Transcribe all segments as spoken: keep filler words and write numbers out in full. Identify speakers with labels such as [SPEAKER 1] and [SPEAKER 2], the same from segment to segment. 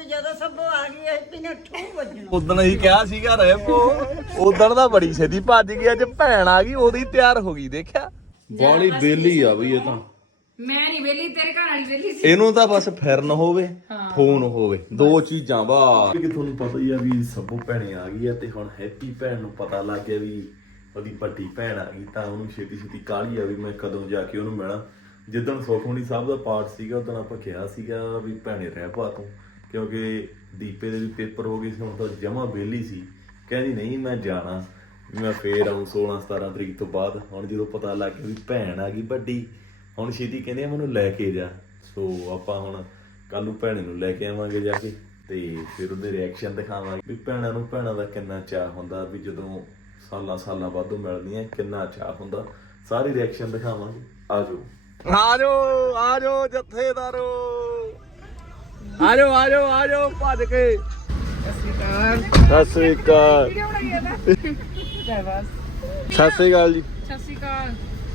[SPEAKER 1] ਜਦੋਂ ਸਭ ਆ ਗਈ ਹੈਪੀ ਨੇ ਠੂ ਵੱਜਣਾ।
[SPEAKER 2] ਉਦਣ ਹੀ ਕਿਹਾ ਸੀਗਾ ਰੈਪੋ ਉਦਣ ਦਾ ਬੜੀ ਛੇਤੀ ਭੱਜ ਗਈ ਅੱਜ ਭੈਣ ਆ ਗਈ ਉਹਦੀ ਤਿਆਰ ਹੋ ਗਈ ਦੇਖਿਆ ਬਾਲੀ ਬੇਲੀ ਆ ਬਈ ਇਹ ਤਾਂ
[SPEAKER 3] ਮੈਂ ਨਹੀਂ ਵੇਲੀ ਤੇਰੇ ਘਰ ਵਾਲੀ ਵੇਲੀ ਸੀ
[SPEAKER 2] ਇਹਨੂੰ ਤਾਂ ਬਸ ਫਿਰਨ ਹੋਵੇ ਫੋਨ ਹੋਵੇ ਦੋ ਚੀਜ਼ਾਂ ਬਾਅਦ ਕਿ ਤੁਹਾਨੂੰ ਪਤਾ ਹੀ ਆ ਵੀ ਸਭੋ ਭੈਣੇ ਆ ਗਈ ਆ ਤੇ ਹੁਣ ਹੈਪੀ ਭੈਣ ਨੂੰ ਪਤਾ ਲੱਗ ਗਿਆ ਵੀ ਉਹਦੀ ਵੱਡੀ ਭੈਣ ਆ ਗਈ ਤਾਂ ਉਹਨੂੰ ਛੇਤੀ ਛੇਤੀ ਕਾਹਲੀ ਆ ਵੀ ਮੈਂ ਕਦੋਂ ਜਾ ਕੇ ਉਹਨੂੰ ਮਿਲਾਂ। ਜਿੱਦਣ ਸੁਖਮਨੀ ਸਾਹਿਬ ਦਾ ਪਾਠ ਸੀਗਾ ਉਦੋਂ ਆਪਾਂ ਕਿਹਾ ਸੀਗਾ ਵੀ ਭੈਣੇ ਰਹਿ ਪਾ ਤੂੰ ਕਿਉਂਕਿ ਦੀਪੇ ਦੇ ਵੀ ਪੇਪਰ ਹੋ ਗਏ ਸੀ ਹੁਣ ਤਾਂ ਜਮਾ ਵਿਹਲੀ ਸੀ ਕਹਿੰਦੀ ਨਹੀਂ ਮੈਂ ਜਾਣਾ ਵੀ ਮੈਂ ਫੇਰ ਆਉਂ ਸੋਲਾਂ ਸਤਾਰਾਂ ਤਰੀਕ ਤੋਂ ਬਾਅਦ। ਹੁਣ ਜਦੋਂ ਪਤਾ ਲੱਗ ਗਿਆ ਵੀ ਭੈਣ ਆ ਗਈ ਵੱਡੀ ਹੁਣ ਛੇਤੀ ਕਹਿੰਦੇ ਆ ਮੈਨੂੰ ਲੈ ਕੇ ਜਾ। ਸੋ ਆਪਾਂ ਹੁਣ ਕੱਲ ਨੂੰ ਭੈਣੇ ਨੂੰ ਲੈ ਕੇ ਆਵਾਂਗੇ ਜਾ ਕੇ ਤੇ ਫਿਰ ਉਹਦੇ ਰਿਐਕਸ਼ਨ ਦਿਖਾਵਾਂਗੇ ਵੀ ਭੈਣਾਂ ਨੂੰ ਭੈਣਾਂ ਦਾ ਕਿੰਨਾ ਚਾਅ ਹੁੰਦਾ ਵੀ ਜਦੋਂ ਸਾਲਾਂ ਸਾਲਾਂ ਬਾਅਦੋਂ ਮਿਲਦੀਆਂ ਕਿੰਨਾ ਚਾਅ ਹੁੰਦਾ ਸਾਰੀ ਰਿਐਕਸ਼ਨ ਦਿਖਾਵਾਂਗੇ। ਆਜੋ ਆਜੋ ਆਜੋ ਜੱਥੇਦਾਰੋ ਆਜੋ ਆਜੋ ਆਜੋ ਭੱਜ ਕੇ ਸਤਿ ਸ੍ਰੀ ਅਕਾਲ ਸਤਿ ਸ੍ਰੀ ਅਕਾਲ ਜੀ
[SPEAKER 3] ਸਤਿ ਸ਼੍ਰੀ ਅਕਾਲ।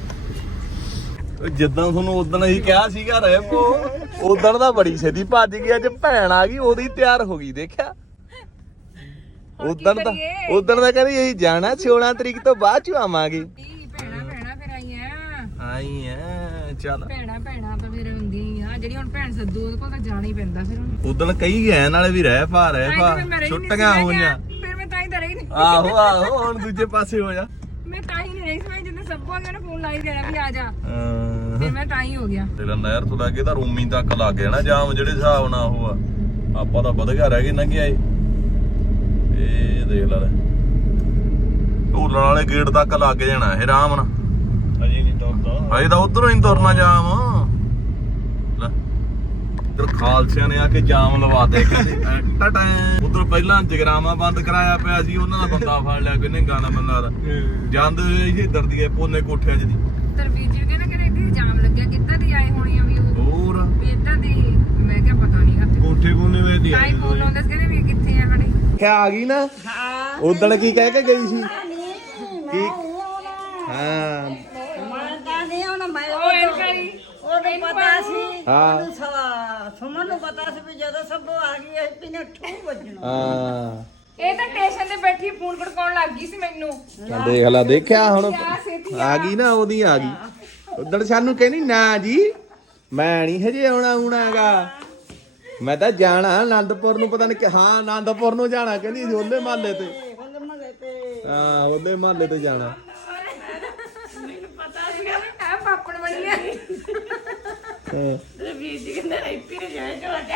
[SPEAKER 2] ਜਿੱਦਾਂ ਤੁਹਾਨੂੰ ਉਦਣ ਹੀ ਕਿਹਾ ਸੀਗਾ ਰੈਪੋ ਉਦਣ ਦਾ ਬੜੀ ਛੇਤੀ ਭੱਜ ਗਈ ਅੱਜ ਭੈਣ ਆ ਗਈ ਉਹਦੀ ਤਿਆਰ ਹੋ ਗਈ ਦੇਖਿਆ ਉਦਣ ਦਾ ਉਦਣ ਦਾ ਕਹਿੰਦੀ ਅਸੀਂ ਜਾਣਾ ਸੋਲਾਂ ਤਰੀਕ ਤੋਂ ਬਾਅਦ ਚ ਆਵਾਂਗੇ।
[SPEAKER 3] ਭੈਣਾ ਭੈਣਾ ਫਿਰ ਆਈਆਂ
[SPEAKER 2] ਆਈ ਐ ਚੱਲ
[SPEAKER 3] ਭੈਣਾ ਭੈਣਾ ਤਾਂ ਫਿਰ ਹੁੰਦੀਆਂ ਆ ਜਿਹੜੀ ਹੁਣ ਭੈਣ ਸੱਦੂ ਉਹਦੇ ਕੋਲ ਤਾਂ ਜਾਣਾ ਹੀ ਪੈਂਦਾ ਫਿਰ ਹੁਣ
[SPEAKER 2] ਉਦਣ ਕਈ ਗਏ ਨਾਲੇ ਵੀ ਰਹਿ ਪਾ ਰਹਿ ਪਾ ਛੁੱਟੀਆਂ ਹੋਈਆਂ
[SPEAKER 3] ਫਿਰ ਮੈਂ ਤਾਂ ਹੀ ਤਾਂ ਰਹੀ ਨਹੀਂ।
[SPEAKER 2] ਆਹੋ ਆਹੋ ਹੁਣ ਦੂਜੇ ਪਾਸੇ ਹੋ ਜਾ
[SPEAKER 3] ਮੈਂ ਤਾਂ ਹੀ ਨਹੀਂ ਰਹੀ ਸੀ ਮੈਂ ਜਿੰਨੇ ਸਭ ਕੋਲ ਨੇ ਫੋਨ ਲਾਈ ਦੇਣਾ ਵੀ ਆ ਜਾ
[SPEAKER 2] ਅਹ
[SPEAKER 3] ਫਿਰ ਮੈਂ ਤਾਂ ਹੀ ਹੋ ਗਿਆ।
[SPEAKER 2] ਤੇਰਾ ਨਹਿਰ ਤੋਂ ਲੱਗੇ ਤਾਂ ਰੂਮੀ ਤੱਕ ਲੱਗ ਗਿਆ ਨਾ ਜਾਮ ਜਿਹੜੇ ਹਿਸਾਬ ਨਾਲ ਉਹ ਆ ਆਪਾਂ ਤਾਂ ਵਧਗਾ ਰਹਿ ਗਏ ਲੰਘਿਆ ਏ ਇਹ ਦੇਖ ਲੈ ਢੋਲਣ ਵਾਲੇ ਗੇਟ ਤੱਕ ਲੱਗ ਜਾਣਾ ਇਹ ਆਰਾਮ ਨਾਲ ਅਜੇ ਨਹੀਂ ਤੁਰਦਾ ਅਜੇ ਤਾਂ ਉਧਰੋਂ ਹੀ ਤੁਰਨਾ ਜਾਮ ਲੈ ਇਧਰ ਖਾਲਸਿਆਂ ਨੇ ਆ ਕੇ ਜਾਮ ਲਵਾ ਦੇ ਕਹਿੰਦੇ ਉਧਰ ਪਹਿਲਾਂ ਜਗਰਾਮਾ ਬੰਦ ਕਰਾਇਆ ਪਿਆ ਸੀ ਉਹਨਾਂ ਦਾ ਬੰਦਾ ਫੜ ਲਿਆ ਕਿੰਨੇ ਗਾਣਾ ਬੰਦਾ ਦਾ ਜਾਂਦੇ ਇਹ ਇੱਧਰ ਦੀ ਪੋਨੇ ਕੋਠਿਆਂ ਚ ਦੀ
[SPEAKER 3] ਤਰਵੀਜ ਵੀ ਕਹਿੰਦਾ ਕਿ ਇੱਥੇ ਜਾਮ ਲੱਗਿਆ ਕਿੱਦਾਂ ਦੀ ਆਏ ਹੋਣੀ ਆ ਵੀ ਉਹ
[SPEAKER 2] ਹੋਰ
[SPEAKER 3] ਵੀ ਇੱਦਾਂ ਦੀ ਮੈਂ ਕਿਹਾ ਪਤਾ ਨਹੀਂ ਉੱਥੇ
[SPEAKER 2] ਕੋਠੇ ਕੋਨੇ ਵੇ ਦੀ
[SPEAKER 3] ਟਾਈਮ ਫੋਨ ਲਾਉਂਦੇ ਸੀ ਕਹਿੰਦੇ ਵੀ ਕਿੱਥੇ ਆ ਖੜੀ
[SPEAKER 2] ਕਿਆ ਆ ਗਈ ਨਾ
[SPEAKER 1] ਹਾਂ
[SPEAKER 2] ਉਦਣ ਕੀ ਕਹਿ ਕੇ ਗਈ ਸੀ
[SPEAKER 1] ਕੀ
[SPEAKER 2] ਹਾਂ
[SPEAKER 1] ਮੈਂ ਤਾਂ ਨਹੀਂ ਹੁਣ ਮੈਂ
[SPEAKER 3] ਉਹ ਇਹ ਕਰੀ
[SPEAKER 1] ਉਹਨੂੰ ਪਤਾ ਸੀ
[SPEAKER 2] ਹਾਂ।
[SPEAKER 1] ਉਹਨੂੰ ਸਵਾ ਸੁਮਨ ਨੂੰ ਪਤਾ ਸੀ ਵੀ ਜਦੋਂ ਸਭ ਆ ਗਈ ਹੈਪੀ ਨੇ ਠੂ ਵੱਜਣਾ।
[SPEAKER 2] ਹਾਂ
[SPEAKER 3] ਇਹ ਤਾਂ ਸਟੇਸ਼ਨ ਤੇ ਬੈਠੀ ਫੋਨ ਖੜਕਾਉਣ ਲੱਗ ਗਈ ਸੀ ਮੈਨੂੰ
[SPEAKER 2] ਚੱਲ ਦੇਖ ਲੈ ਦੇਖਿਆ ਹੁਣ
[SPEAKER 3] ਕਿਆ ਛੇਤੀ
[SPEAKER 2] ਆ ਗਈ ਨਾ ਉਹਦੀ ਆ ਗਈ ਉਦਣ ਸਾਨੂੰ ਕਹਿੰਦੀ ਨਾ ਜੀ ਮੈਂ ਨਹੀਂ ਹਜੇ ਆਉਣਾ ਆਉਣਾਗਾ ਮੈਂ ਤਾਂ ਜਾਣਾ ਆਨੰਦਪੁਰ ਨੂੰ ਪਤਾ ਨਹੀਂ ਹਾਂ ਆਨੰਦਪੁਰ ਨੂੰ ਜਾਣਾ ਕਹਿੰਦੀ ਸੀ ਉਹਦੇ ਮਹੱਲੇ ਤੇ
[SPEAKER 1] ਉਹਦੇ ਮਹੱਲੇ ਤੇ
[SPEAKER 2] ਹਾਂ ਉਹਦੇ ਮਹੱਲੇ ਤੇ ਜਾਣਾ
[SPEAKER 3] ਮੈਨੂੰ ਪਤਾ ਸੀਗਾ ਵੀ ਆ ਪਾਪੜ ਬਣੀ ਆ
[SPEAKER 2] ਹਾਂ
[SPEAKER 3] ਰਵੀਜ ਜੀ ਕਹਿੰਦਾ ਹੈਪੀ ਨੇ ਜਾਏ ਤੁਹਾਡੇ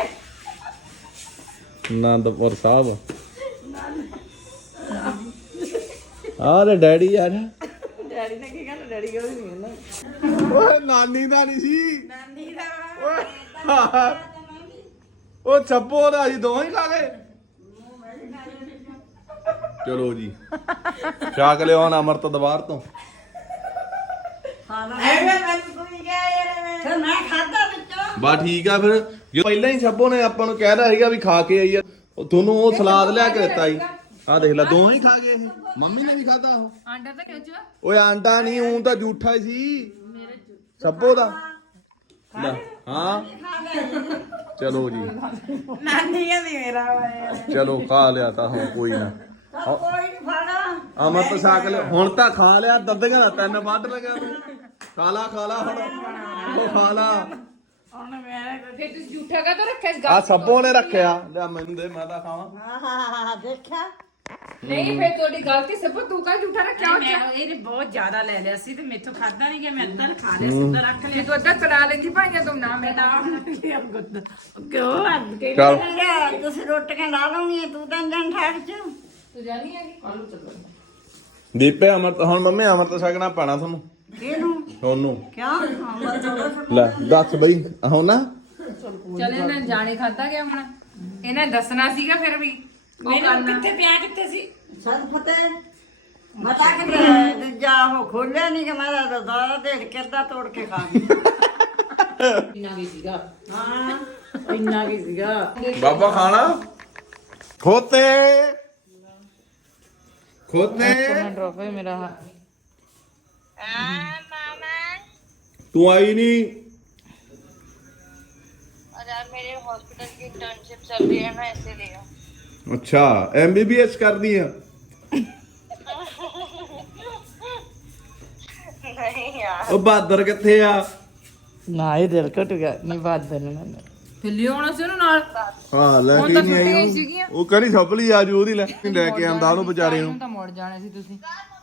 [SPEAKER 2] ਆਨੰਦਪੁਰ ਸਾਹਿਬ ਆਰੇ ਡੈਡੀ ਯਾਰ
[SPEAKER 3] ਡੈਡੀ ਨੇ ਕੀ ਕਹਿੰਦਾ ਡੈਡੀ ਕਹਿੰਦਾ ਨਹੀਂ ਕਹਿੰਦਾ
[SPEAKER 2] ਓਏ ਨਾਨੀ ਦਾ ਨਹੀਂ ਸੀ
[SPEAKER 3] ਨਾਨੀ ਦਾ
[SPEAKER 2] ਓਏ ਉਹ ਛੱਪੋ ਦਾ ਅਸੀਂ ਦੋਵੇਂ ਹੀ ਖਾ ਗਏ ਚਲੋ ਜੀ ਛਾਕ ਲਿਓ ਹੁਣ ਅਮਰਤ ਦਵਾਰ ਤੋਂ
[SPEAKER 1] ਹਾਂ ਮੈਂ ਕੋਈ ਗਿਆ ਯਾਰ ਫਿਰ ਮੈਂ ਖਾਦਾ ਵਿੱਚੋਂ
[SPEAKER 2] ਬਾ ਠੀਕ ਆ ਫਿਰ ਜੋ ਪਹਿਲਾਂ ਹੀ ਛੱਪੋ ਨੇ ਆਪਾਂ ਨੂੰ ਕਹਿਦਾ ਸੀਗਾ ਵੀ ਖਾ ਕੇ ਆਈ ਆ ਉਹ ਤੁਹਾਨੂੰ ਉਹ ਸਲਾਦ ਲਿਆ ਕੇ ਦਿੱਤਾ ਸੀ ਆ ਦੇਖ ਲੈ ਦੋਵੇਂ ਹੀ ਖਾ ਗਏ ਇਹ ਮੰਮੀ ਨੇ ਵੀ ਖਾਦਾ ਉਹ
[SPEAKER 3] ਆਂਡਾ ਤਾਂ ਕਿਉਂ ਚਾ
[SPEAKER 2] ਓਏ ਆਂਡਾ ਨਹੀਂ ਉਹ ਤਾਂ ਝੂਠਾ ਹੀ ਸੀ ਛੱਪੋ ਦਾ ਲੈ ਹਾਂ ਚਲੋ ਜੀ
[SPEAKER 1] ਨਾਨੀ ਕਹਿੰਦੀ ਮੇਰਾ ਵਾ
[SPEAKER 2] ਚਲੋ ਖਾ ਲਿਆ ਤਾਂ ਹੁਣ ਕੋਈ ਨਾ
[SPEAKER 1] ਕੋਈ ਨਹੀਂ ਫਾੜਾ
[SPEAKER 2] ਅਮਰਤ ਛਕ ਲਿਆ ਹੁਣ ਤਾਂ ਖਾ ਲਿਆ ਦੱਦੀਆਂ ਦਾ ਤਿੰਨ ਵੱਢ ਲਗਾ ਤੂੰ ਖਾ ਲਾ ਖਾ ਲਾ ਹੁਣ ਉਹ ਖਾ ਲਾ
[SPEAKER 3] ਹੁਣ ਮੈਂ ਫਿਰ ਤੁਸੀਂ ਝੂਠਾ ਕਾ ਤਾਂ ਰੱਖਿਆ ਇਸ
[SPEAKER 2] ਆ ਸੱਬੋ ਨੇ ਰੱਖਿਆ ਲੈ ਮੈਨੂੰ ਦੇ ਮੈਂ ਤਾਂ ਖਾਵਾਂ
[SPEAKER 1] ਹਾਂ ਦੇਖਿਆ
[SPEAKER 3] ਨਹੀਂ ਫਿਰ ਤੁਹਾਡੀ ਗਲਤੀ ਸਭ ਤੂੰ ਕਾ ਝੂਠਾ ਰੱਖਿਆ ਉਹ
[SPEAKER 4] ਮੈਂ ਇਹਨੇ ਬਹੁਤ ਜ਼ਿਆਦਾ ਲੈ ਲਿਆ ਸੀ ਤੇ ਮੈਥੋਂ ਖਾਦਾ ਨਹੀਂ ਗਿਆ ਮੈਂ ਅੱਧਾ ਖਾ ਲਿਆ ਸਿੱਧਾ ਰੱਖ
[SPEAKER 3] ਜੇ
[SPEAKER 4] ਲਿਆ
[SPEAKER 3] ਤੂੰ ਅੱਧਾ ਚਲਾ ਲੈਂਦੀ ਭਾਈਆਂ ਤੂੰ ਨਾ ਮੈਂ ਨਾ
[SPEAKER 4] ਕਿਉਂ ਅੱਧ ਕੇ
[SPEAKER 2] ਚੱਲ
[SPEAKER 1] ਤੁਸੀਂ ਰੋਟੀਆਂ ਲਾ ਲਾਉਣੀਆਂ ਤੂੰ ਤਾਂ ਜਨ ਠਾੜ ਚ
[SPEAKER 3] ਤੂੰ ਜਾਣੀ ਹੈਗੀ ਆਲੂ ਚੱਲੋ
[SPEAKER 2] ਦੀਪੇ ਅਮਰਤ ਹੁਣ ਮੰਮੀ ਅਮਰਤ ਛਕਣਾ ਪੈਣਾ ਤੁਹਾਨੂੰ
[SPEAKER 1] ਇਹਨੂੰ
[SPEAKER 2] ਤੁਹਾਨੂੰ
[SPEAKER 1] ਕਿਉਂ
[SPEAKER 2] ਲੈ ਦੱਸ ਬਈ ਹੁਣ ਨਾ
[SPEAKER 3] ਚਲੇ ਨਾ ਜਾਣੇ ਖਾਦਾ ਗਿਆ ਹੁਣ ਇਹਨੇ ਦੱਸਣਾ ਸੀਗਾ ਫਿਰ ਵੀ ਉਹ
[SPEAKER 4] ਮੈਨੂੰ
[SPEAKER 3] ਕਰਨਾ
[SPEAKER 4] ਕਿੱਥੇ ਪਿਆ ਕਿੱਥੇ ਸੀ
[SPEAKER 1] ਸਰ ਫਤੇ ਮਤਾ ਕਿ ਦੂਜਾ ਉਹ ਖੋਲਿਆ ਨਹੀਂ ਕਿ ਮੈਂ ਤਾਂ ਦਾਦਾ ਢੇੜ ਕਿਰਦਾ ਤੋੜ ਕੇ ਖਾ ਗਈ
[SPEAKER 4] ਇੰਨਾ ਕੀ ਸੀਗਾ
[SPEAKER 1] ਹਾਂ
[SPEAKER 4] ਇੰਨਾ ਕੀ ਸੀਗਾ
[SPEAKER 2] ਬਾਬਾ ਖਾਣਾ ਖੋਤੇ ਖੋਤੇ
[SPEAKER 3] ਡਰੋਪ ਹੈ ਮੇਰਾ
[SPEAKER 2] ਤੂੰ ਆਈ ਨਹੀਂ
[SPEAKER 5] मेरे हॉस्पिटल की इंटर्नशिप चल रही है ना, इसीलिए।
[SPEAKER 2] ਅੱਛਾ ਐਮਬੀਬੀਐਸ ਕਰਦੀ ਆ
[SPEAKER 5] नहीं यार,
[SPEAKER 2] ਉਹ ਬਾਦਰ ਕਿੱਥੇ ਆ
[SPEAKER 4] ਨਾ ਇਹ ਦਿਲ ਘਟ ਗਿਆ ਨਹੀਂ ਬਾਦਰ ਨੂੰ ਮੈਨੂੰ
[SPEAKER 3] ਫਿਰ ਲਿਆਉਣਾ ਸੀ ਉਹਨੂੰ ਨਾਲ
[SPEAKER 2] ਹਾਂ ਲੈ
[SPEAKER 3] ਹੁਣ
[SPEAKER 2] ਕੇ
[SPEAKER 3] ਤਾਂ
[SPEAKER 2] ਨਹੀਂ
[SPEAKER 3] ਛੁੱਟੀਆਂ ਹੀ
[SPEAKER 2] ਆਈ
[SPEAKER 3] ਸੀਗੀਆਂ।
[SPEAKER 2] ਉਹ ਕਹਿੰਦੀ ਛਪਲੀ ਆ ਜੂ ਉਹਦੀ ਲੈ ਲੈ ਕੇ ਆਂਦਾ ਉਹਨੂੰ ਵਿਚਾਰੇ ਨੂੰ
[SPEAKER 3] ਹੁਣ ਤਾਂ ਮੁੜ ਜਾਣੇ ਸੀ ਤੁਸੀਂ।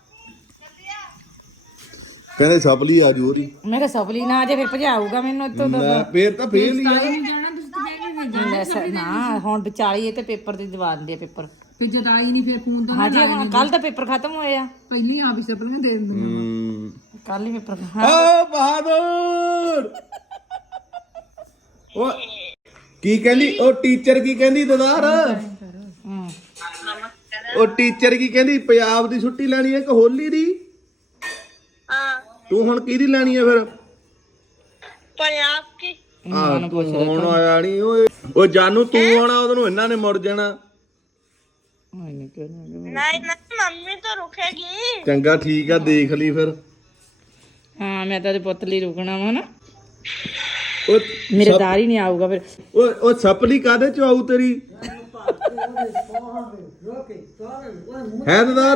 [SPEAKER 2] ਕਹਿੰਦੇ ਛਪਲੀ ਆ ਜੂ ਉਹਦੀ
[SPEAKER 4] ਮੈਂ ਕਿਹਾ ਸਫਲੀ ਨਾ ਜੇ ਫਿਰ ਭਜਾਊਗਾ ਮੈਨੂੰ ਇੱਥੋਂ
[SPEAKER 2] ਲੈ, ਫੇਰ ਤਾਂ ਫੇਲ ਹੀ ਆ
[SPEAKER 3] ਨਹੀਂ ਜਾਣਾ ਤੁਸੀਂ ਤਾਂ ਕਹਿੰਦੇ
[SPEAKER 4] ਲੈ ਸ- ਨਾ ਹੁਣ ਵਿਚਾਲੀ ਇਹ ਤੇ ਪੇਪਰ ਦੀ ਦਵਾ ਦਿੰਦੇ ਆ ਪੇਪਰ
[SPEAKER 3] ਫਿਰ ਜਦ ਆਈ ਨਹੀਂ ਫਿਰ ਫੋਨ ਤਾਂ
[SPEAKER 4] ਹਜੇ ਹੁਣ ਕੱਲ ਤਾਂ ਪੇਪਰ ਖਤਮ ਹੋਏ ਆ
[SPEAKER 3] ਪਹਿਲੀ ਆ ਵੀ ਸਪਲੀਆਂ ਦੇ ਦਿੰਦੇ।
[SPEAKER 2] ਹੂੰ
[SPEAKER 4] ਕੱਲ ਹੀ ਪੇਪਰ
[SPEAKER 2] ਓ ਬਹਾਦਰ ਉਹ ਕੀ ਕਹਿੰਦੀ ਉਹ ਟੀਚਰ ਕੀ ਕਹਿੰਦੀ ਦਦਾਰ
[SPEAKER 4] ਹੂੰ
[SPEAKER 2] ਉਹ ਟੀਚਰ ਕੀ ਕਹਿੰਦੀ ਪੰਜਾਬ ਦੀ ਛੁੱਟੀ ਲੈਣੀ ਹੈ ਕਿ ਹੋਲੀ ਦੀ
[SPEAKER 5] हाँ,
[SPEAKER 2] ਤੂੰ ਹੁਣ ਕਿਹਦੀ ਲੈਣੀ ਹੈ ਫਿਰ
[SPEAKER 5] पंजाब की।
[SPEAKER 2] ਆ ਤੂੰ ਹੁਣ ਆਇਆ ਨਹੀਂ ਓਏ ਉਹ ਜਾਨੂ ਤੂੰ ਆਉਣਾ ਉਹਨੂੰ ਇਹਨਾਂ ਨੇ ਮੁੜ ਜਾਣਾ
[SPEAKER 4] ਨਹੀਂ ਕਿਹਨਾਂ
[SPEAKER 5] नहीं नहीं, मम्मी तो रुकेगी।
[SPEAKER 2] ਚੰਗਾ ਠੀਕ ਆ ਦੇਖ ਲਈ ਫਿਰ
[SPEAKER 4] ਹਾਂ ਮੈਂ ਤਾਂ ਤੇ ਪੁੱਤ ਲਈ ਰੁਕਣਾ ਵਾ ਨਾ
[SPEAKER 2] ਉਹ
[SPEAKER 4] ਮੇਰੇ ਦਾਰ ਹੀ ਨਹੀਂ ਆਊਗਾ ਫਿਰ
[SPEAKER 2] ਉਹ ਉਹ ਸਪਲੀ ਕਾਦੇ ਚ ਆਊ ਤੇਰੀ ਹੈ ਦਦਾਰ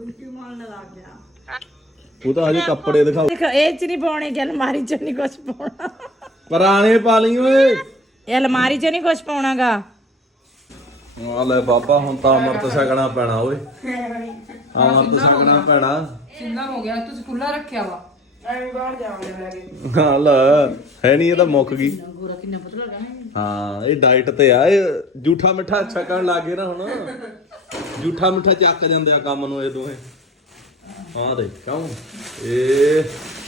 [SPEAKER 2] ਉਹ ਤਾਂ ਹਜੇ ਕੱਪੜੇ ਦਿਖਾਓ
[SPEAKER 4] ਦੇਖ ਇਹ ਚ ਨਹੀਂ ਪਾਉਣੇ ਕਿ ਅਲਮਾਰੀ ਚ ਨਹੀਂ ਕੁਝ ਪਾਉਣਾ
[SPEAKER 2] ਪੁਰਾਣੇ ਪਾ ਲਈ ਓਏ
[SPEAKER 4] ਇਹ ਅਲਮਾਰੀ ਚ ਨਹੀਂ ਕੁਝ ਪਾਉਣਾਗਾ
[SPEAKER 2] ਆ ਲੈ ਬਾਬਾ ਹੁਣ ਤਾਂ ਅਮਰਤ ਛਕਣਾ ਪੈਣਾ ਓਏ ਅਮਰਤ ਛਕਣਾ ਪੈਣਾ
[SPEAKER 3] ਸਿੰਦਾ ਹੋ ਗਿਆ ਤੁਸੀਂ ਖੁੱਲਾ ਰੱਖਿਆ ਵਾ।
[SPEAKER 2] ਹਾਂ ਲੈ ਹੈ ਨਹੀਂ ਇਹ ਤਾਂ ਮੁੱਕ ਗਈ ਹਾਂ ਇਹ ਡਾਈਟ ਤੇ ਆ ਇਹ ਜੂਠਾ ਮਿੱਠਾ ਛਕਣ ਲੱਗੇ ਨਾ ਹੁਣ ਜੂਠਾ ਮਿੱਠਾ ਚੱਕ ਜਾਂਦੇ ਆ ਕੰਮ ਨੂੰ ਇਹ ਦੋਵੇਂ ਹਾਂ ਦੇ ਕਿਉਂ ਇਹ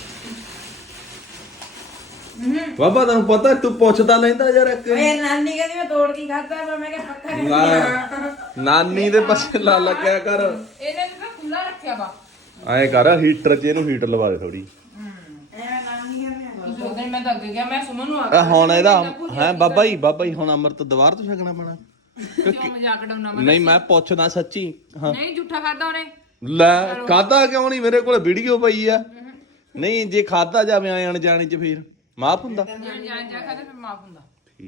[SPEAKER 2] ਬਾਬਾ ਤੈਨੂੰ ਪਤਾ ਤੂੰ ਪੁੱਛਦਾ ਲੈਂਦਾ ਯਾਰ ਇੱਕ
[SPEAKER 4] ਇਹ ਨਾਨੀ ਕਹਿੰਦੀ ਮੈਂ ਤੋੜ ਕੇ ਖਾਦਾ ਵਾ ਮੈਂ ਕਿਹਾ ਪੱਕਾ
[SPEAKER 2] ਨਾ- ਨਾਨੀ ਦੇ ਪਾਸੇ ਲਾ ਲੱਗਿਆ ਕਰ
[SPEAKER 3] ਇਹਨੇ ਤਾਂ ਖੁੱਲਾ ਰੱਖਿਆ ਵਾ।
[SPEAKER 2] ਐਂ ਕਰ ਹੀਟਰ 'ਚ ਇਹਨੂੰ ਹੀਟ ਲਵਾ ਦੇ ਥੋੜੀ
[SPEAKER 3] ਤੁਸੀਂ ਉਹਦੇ ਮੈਂ ਤਾਂ ਅੱਗੇ ਗਿਆ ਮੈਂ ਸੁਮਨ ਨੂੰ ਆ
[SPEAKER 2] ਆ ਹੁਣ ਇਹਦਾ ਹੈ ਬਾਬਾ ਜੀ ਬਾਬਾ ਜੀ ਹੁਣ ਅਮਰਤ ਦੁਬਾਰ ਤੋਂ ਛਕਣਾ ਪੈਣਾ
[SPEAKER 3] ਕਿਉਂ ਮਜ਼ਾਕ ਡਾਉਣਾ ਵਾ।
[SPEAKER 2] ਨਹੀਂ ਮੈਂ ਪੁੱਛਦਾ ਸੱਚੀ ਹਾਂ
[SPEAKER 3] ਨਹੀਂ ਝੂਠਾ ਖਾਦਾ ਉਹਨੇ।
[SPEAKER 2] ਲੈ ਖਾਦਾ ਕਿਉਂ ਨਹੀਂ ਮੇਰੇ ਕੋਲ ਵੀਡੀਓ ਪਈ ਆ ਨਹੀਂ ਜੇ ਖਾਦਾ ਜਾਵੇ ਆਏ ਅਣਜਾਣੇ ਚ ਫਿਰ ਮਾਫ ਹੁੰਦਾ
[SPEAKER 3] ਜਾਣ ਜਾਣ ਜਾ ਖਾਦਾ ਫਿਰ ਮਾਫ ਹੁੰਦਾ।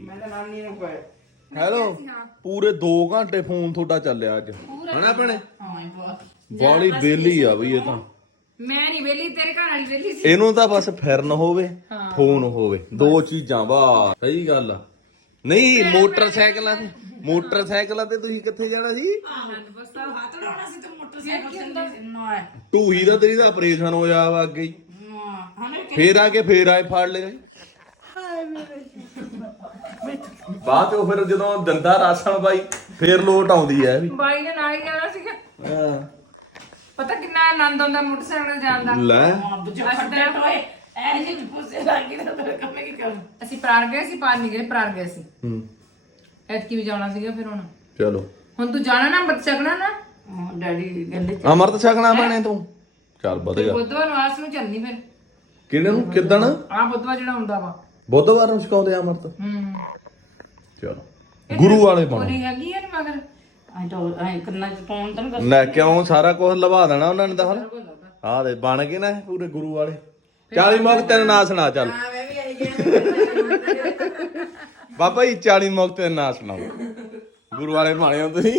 [SPEAKER 2] ਹੈਲੋ ਪੂਰੇ ਦੋ ਘੰਟੇ ਫੋਨ ਤੁਹਾਡਾ ਚੱਲਿਆ ਅੱਜ ਹਨਾ ਭੈਣੇ ਬਾਲੀ ਬੇਲੀ ਆ ਬਈ ਇਹ ਤਾਂ
[SPEAKER 3] ਮੈਂ ਨਹੀਂ ਵੇਲੀ ਤੇਰੇ ਘਰ ਵਾਲੀ ਵੇਲੀ ਸੀ।
[SPEAKER 2] ਇਹਨੂੰ ਤਾਂ ਬਸ ਫਿਰਨ ਹੋਵੇ ਫੋਨ ਹੋਵੇ ਦੋ ਚੀਜ਼ਾਂ ਬਾ ਸਹੀ ਗੱਲ ਆ ਨਹੀਂ ਮੋਟਰਸਾਈਕਲਾਂ ਤੇ ਮੋਟਰਸਾਈਕਲਾਂ ਤੇ ਤੁਸੀਂ ਕਿੱਥੇ ਜਾਣਾ ਸੀ
[SPEAKER 3] ਬਸ ਹੱਥ ਲਾਉਣਾ ਸੀ ਤੇ ਮੋਟਰਸਾਈਕਲ ਤੇ
[SPEAKER 2] ਟੂਹੀ ਦਾ ਤੇਰੀ ਦਾ ਆਪਰੇਸ਼ਨ ਹੋਇਆ ਵਾ ਅੱਗੇ ਹੀ ਫੇਰ ਆ ਕੇ ਫੇਰ ਆਏ ਫੜ ਲਏ ਬਾਅਦ ਚੋਂ ਫਿਰ ਜਦੋਂ ਦੰਦਾ ਰਾਸਣ ਬਾਈ ਫੇਰ ਲੋਟ ਆਉਂਦੀ ਐ ਵੀ
[SPEAKER 3] ਬਾਈ ਨੇ ਨਾਲ ਹੀ ਜਾਣਾ ਸੀਗਾ।
[SPEAKER 2] ਹਾਂ।
[SPEAKER 3] ਪਤਾ ਕਿੰਨਾ ਆਨੰਦ ਆਉਂਦਾ ਮੋਟਰਸਾਈਕਲ ਜਾਣ ਦਾ।
[SPEAKER 2] ਲੈ
[SPEAKER 3] ਅਸੀਂ ਪ੍ਰਾਰ ਗਏ ਸੀ ਪਾਰ ਨਹੀਂ ਗਏ ਪ੍ਰਾਰ ਗਏ ਸੀ
[SPEAKER 2] ਹੂੰ
[SPEAKER 3] ਐਤਕੀ ਵੀ ਜਾਣਾ ਸੀਗਾ ਫਿਰ ਹੁਣ
[SPEAKER 2] ਚਲੋ
[SPEAKER 3] ਹੁਣ ਤੂੰ ਜਾਣਾ ਨਾ ਬੱਤ ਸਕਣਾ ਨਾ
[SPEAKER 4] ਡੈਡੀ ਕਹਿੰਦੇ
[SPEAKER 2] ਅਮਰਤ ਛਕਣਾ ਪੈਣੇ ਤੂੰ ਚੱਲ ਵਧੀਆ
[SPEAKER 3] ਬੁੱਧਵਾਰ ਨੂੰ ਆਸ ਨੂੰ ਚੱਲਣੀ ਫਿਰ
[SPEAKER 2] ਕਿਹਨੇ ਨੂੰ ਕਿਦਣ
[SPEAKER 3] ਆ ਬੁੱਧਵਾਰ ਜਿਹੜਾ ਹੁੰਦਾ ਵਾ।
[SPEAKER 2] ਬੁੱਧਵਾਰ ਨੂੰ ਛਕਾਉਂਦੇ ਆ ਅਮਰਤ
[SPEAKER 3] ਹੂੰ
[SPEAKER 2] ਚਲੋ ਗੁਰੂ ਵਾਲੇ ਬਣੋ
[SPEAKER 3] ਪੂਰੀ ਹੈਗੀ ਆ ਨੀ ਮਗਰ
[SPEAKER 4] ਐ ਤਾਂ ਐ ਕੰਨਾਂ ਚ ਪਾਉਣ ਤਾਂ ਨਾ
[SPEAKER 2] ਲੈ ਕਿਉਂ ਸਾਰਾ ਕੁਝ ਲਵਾ ਦੇਣਾ ਉਹਨਾਂ ਨੇ ਤਾਂ ਹਲ ਆਹ ਦੇ ਬਣ ਗਏ ਨਾ ਇਹ ਪੂਰੇ ਗੁਰੂ ਵਾਲੇ ਚਾਲੀ ਮੁਖ ਤੈਨੂੰ ਨਾ ਸੁਣਾ ਚੱਲ ਬਾਬਾ ਜੀ ਚਾਲੀ ਮੁਖ ਤੈਨੂੰ ਨਾ ਸੁਣਾਓ ਗੁਰੂ ਵਾਲੇ ਬਾਣੇ ਹੋ ਤੁਸੀਂ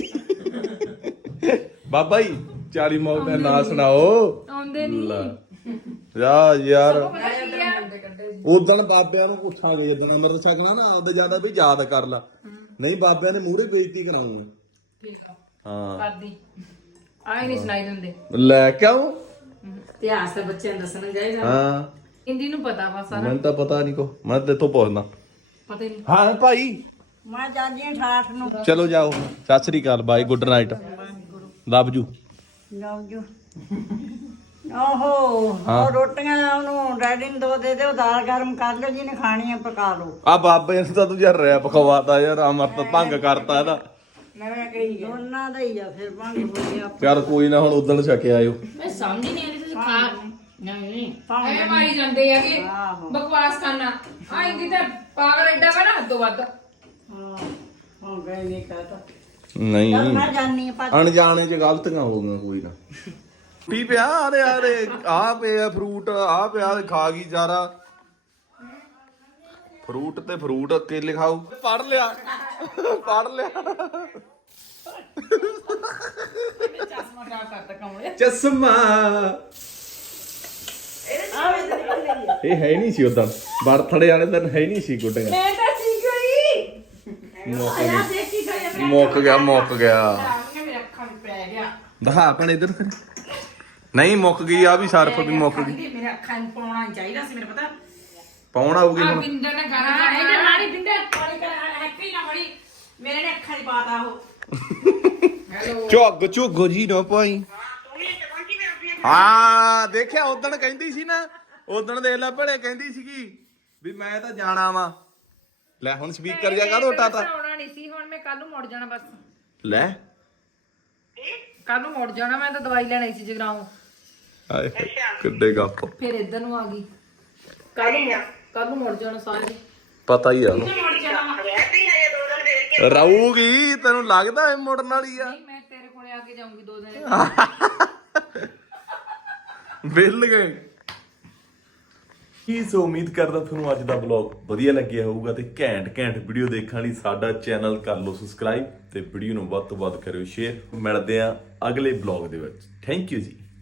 [SPEAKER 2] ਬਾਬਾ ਜੀ ਚਾਲੀ ਮੁਖ ਤੈਨੂੰ ਨਾ ਸੁਣਾਓ
[SPEAKER 3] ਆਉਂਦੇ ਨਹੀਂ
[SPEAKER 2] ਲੈ ਯਾ ਯਾਰ
[SPEAKER 3] ਪਤਾ ਕੀ ਆ
[SPEAKER 2] ਉਦੋਂ ਬਾਬਿਆਂ ਨੂੰ ਪੁੱਛਾਂਗੇ ਜਦੋਂ ਅੰਮ੍ਰਿਤ ਛਕਣਾ ਨਾ ਉਹਦੇ ਜਿਆਦਾ ਵੀ ਯਾਦ ਕਰ ਲਾ ਨਹੀਂ ਬਾਬਿਆਂ ਨੇ ਮੂਹਰੇ ਬੇਇੱਜ਼ਤੀ ਕਰਾਉਂਗਾ
[SPEAKER 3] ਠੀਕ ਆ
[SPEAKER 2] ਹਾਂ
[SPEAKER 3] ਕਰਦੀ ਆਏ ਨਹੀਂ ਸੁਣਾਈ ਦਿੰਦੇ
[SPEAKER 2] ਲੈ ਕਿਉਂ
[SPEAKER 4] ਇਤਿਹਾਸ ਤੇ ਬੱਚਿਆਂ ਨੂੰ ਦੱਸਣਾ ਚਾਹੀਦਾ
[SPEAKER 2] ਹਾਂ
[SPEAKER 3] ਹਿੰਦੀ ਨੂੰ ਪਤਾ ਵਾ ਸਾਰਾ
[SPEAKER 2] ਮੈਨੂੰ ਤਾਂ ਪਤਾ ਨਹੀਂ ਕੋ ਮੈਂ ਤੇਤੋਂ ਪੁੱਛਦਾ
[SPEAKER 3] ਪਤਾ ਹੀ ਨਹੀਂ।
[SPEAKER 2] ਹਾਂ ਭਾਈ
[SPEAKER 1] ਮੈਂ ਜਾਂਦੀ ਹਾਂ ਠਾਠ ਨੂੰ
[SPEAKER 2] ਚਲੋ ਜਾਓ ਸਤਿ ਸ੍ਰੀ ਅਕਾਲ ਬਾਈ ਗੁੱਡ ਨਾਈਟ ਲਵ ਯੂ
[SPEAKER 1] ਜਾਓ ਜੋ ਓਹੋ ਉਹ ਰੋਟੀਆਂ ਉਹਨੂੰ ਡੈਡੀ ਨੂੰ ਦੋ ਦੇ ਦਿਓ ਦਾਲ ਗਰਮ ਕਰ ਲਓ ਜਿਹਨੇ ਖਾਣੀ ਆ ਪਕਾ ਲਓ
[SPEAKER 2] ਆ ਬਾਬੇ ਨੇ ਤਾਂ ਤੂੰ ਯਾਰ ਰੈਪ ਖਵਾਤਾ ਯਾਰ ਅਮਰਤ ਭੰਗ ਕਰਤਾ ਇਹਦਾ
[SPEAKER 1] ਦੋਨਾਂ ਦਾ ਹੀ ਆ ਫਿਰ ਭੰਗ ਹੋ ਗਿਆ
[SPEAKER 2] ਚੱਲ ਕੋਈ ਨਾ ਹੁਣ ਉਦੋਂ ਛਕੇ ਆਇਓ
[SPEAKER 4] ਮੈਂ ਸਮਝ ਹੀ ਨਹੀਂ ਆਉਂਦੀ ਤੁਸੀਂ ਖਾ ਨਹੀਂ
[SPEAKER 3] ਐ ਮਾਰੀ ਜਾਂਦੇ ਹੈਗੇ ਬਕਵਾਸ ਖਾਨਾ ਆਏਂਦੀ ਤਾਂ ਪਾਗਲ ਐਡਾ ਵਾ ਨਾ ਹੱਦੋਂ ਵੱਧ।
[SPEAKER 1] ਹਾਂ ਹਾਂ ਗਏ ਨਹੀਂ ਕਹਤਾ
[SPEAKER 2] ਨਹੀਂ
[SPEAKER 1] ਮੈਂ ਜਾਣੀ ਆ
[SPEAKER 2] ਅਣਜਾਣੇ ਚ ਗਲਤੀਆਂ ਹੋ ਗਈਆਂ ਕੋਈ ਨਾ ਪੀ ਪਿਆ ਆਦੇ ਆਦੇ ਆ ਪਿਆ ਫਰੂਟ ਆ ਪਿਆ ਤੇ ਖਾ ਗਈ ਸਾਰਾ ਫਰੂਟ ਤੇ ਫਰੂਟ ਕੇਲੇ ਖਾਓ। ਪੜ ਲਿਆ ਪੜ ਲਿਆ
[SPEAKER 4] ਚਸ਼ਮਾ ਖਰਾਬ ਕਰਤਾ ਕਮਲੇ
[SPEAKER 2] ਚਸ਼ਮਾ ਇਹ ਹੈ ਨਹੀਂ ਸੀ ਉਦੋਂ ਬਰਥਡੇ ਵਾਲੇ ਦਿਨ ਹੈ ਨਹੀਂ ਸੀ ਗੁੱਡੀਆਂ।
[SPEAKER 4] ਮੈਂ ਤਾਂ ਠੀਕ ਹੋਈ
[SPEAKER 2] ਮੁੱਕ
[SPEAKER 4] ਆ
[SPEAKER 2] ਗਿਆ
[SPEAKER 4] ਦੇਖੀ ਗਏ
[SPEAKER 2] ਮੁੱਕ ਗਿਆ ਮੁੱਕ ਗਿਆ
[SPEAKER 4] ਮੇਰੇ ਅੱਖਾਂ ਵਿੱਚ ਪੈ ਗਿਆ
[SPEAKER 2] ਦਿਖਾ ਭੈਣ ਇੱਧਰ ਫਿਰ ਨਹੀਂ ਮੁੱਕ ਗਈ ਆ ਵੀ ਸਰਫ ਵੀ ਮੁੱਕ ਗਈ
[SPEAKER 4] ਮੇਰੇ ਅੱਖਾਂ ਨੂੰ ਪਾਉਣਾ ਹੀ ਚਾਹੀਦਾ ਸੀ ਮੈਨੂੰ ਪਤਾ
[SPEAKER 2] ਪਾਉਣ ਆਊਗੀ
[SPEAKER 3] ਆ
[SPEAKER 2] ਹੁਣ
[SPEAKER 3] ਬਿੰਦਰ ਨੇ
[SPEAKER 4] ਹਾਂ
[SPEAKER 3] ਗਾਣਾ
[SPEAKER 4] ਇਹਦੇ ਮਾਰੀ ਬਿੰਦੇ ਪਾਣੀ ਕਰ ਹੈਪੀ ਨਾ ਬੜੀ ਮੇਰੇ ਨੇ ਅੱਖਾਂ 'ਚ ਪਾਤਾ ਉਹ
[SPEAKER 3] ਹੈਲੋ
[SPEAKER 2] ਝੁੱਗ ਝੁੱਗੋ ਜੀ ਨਾ ਪਾਈ ਹਾਂ ਦੇਖਿਆ ਉਦਣ ਕਹਿੰਦੀ ਸੀ ਨਾ ਉਦਣ ਦੇਖ ਲੈ ਭਲੇ ਕਹਿੰਦੀ ਸੀਗੀ ਵੀ ਮੈਂ ਤਾਂ ਜਾਣਾ ਵਾ ਲੈ ਹੁਣ ਸਪੀਕਰ ਜਾ ਕਾ ਦੋਟਾ ਤਾਂ
[SPEAKER 3] ਆਉਣਾ ਨਹੀਂ ਸੀ ਹੁਣ ਮੈਂ ਕੱਲ ਨੂੰ ਮੁੜ ਜਾਣਾ ਬਸ
[SPEAKER 2] ਲੈ
[SPEAKER 3] ਕੱਲ ਨੂੰ ਮੁੜ ਜਾਣਾ ਮੈਂ ਤਾਂ ਦਵਾਈ ਲੈਣ ਆਈ ਸੀ ਜਗਰਾਉਂ
[SPEAKER 2] ਆਏ ਕਿੱਡੇ ਗੱਪ
[SPEAKER 3] ਫਿਰ ਇੱਧਰ ਨੂੰ ਆ ਗਈ ਕੱਲ ਨੂੰ ਕੱਲ ਨੂੰ ਮੁੜ ਜਾਣਾ ਸਾਰੇ
[SPEAKER 2] ਪਤਾ ਹੀ ਆ ਉਹਨੂੰ
[SPEAKER 3] ਮੁੜ ਜਾਣਾ
[SPEAKER 2] ਰਹੂਗੀ ਤੈਨੂੰ ਲੱਗਦਾ ਇਹ ਮੁੜਨ ਵਾਲੀ ਆ
[SPEAKER 3] ਨਹੀਂ ਮੈਂ ਤੇਰੇ ਕੋਲੇ ਆ ਕੇ ਜਾਊਂਗੀ ਦੋ ਦਿਨ
[SPEAKER 2] ਵਿਲ ਗਏ ਕੀ ਸੋ ਉਮੀਦ ਕਰਦਾ ਤੁਹਾਨੂੰ ਅੱਜ ਦਾ ਵਲੌਗ ਵਧੀਆ ਲੱਗਿਆ ਹੋਊਗਾ ਤੇ ਘੈਂਟ ਘੈਂਟ ਵੀਡੀਓ ਦੇਖਣ ਲਈ ਸਾਡਾ ਚੈਨਲ ਕਰ ਲਓ ਸਬਸਕ੍ਰਾਈਬ ਤੇ ਵੀਡੀਓ ਨੂੰ ਵੱਧ ਤੋਂ ਵੱਧ ਕਰਿਓ ਸ਼ੇਅਰ। ਮਿਲਦੇ ਆ ਅਗਲੇ ਵਲੌਗ ਦੇ ਵਿੱਚ। ਥੈਂਕ ਯੂ ਜੀ।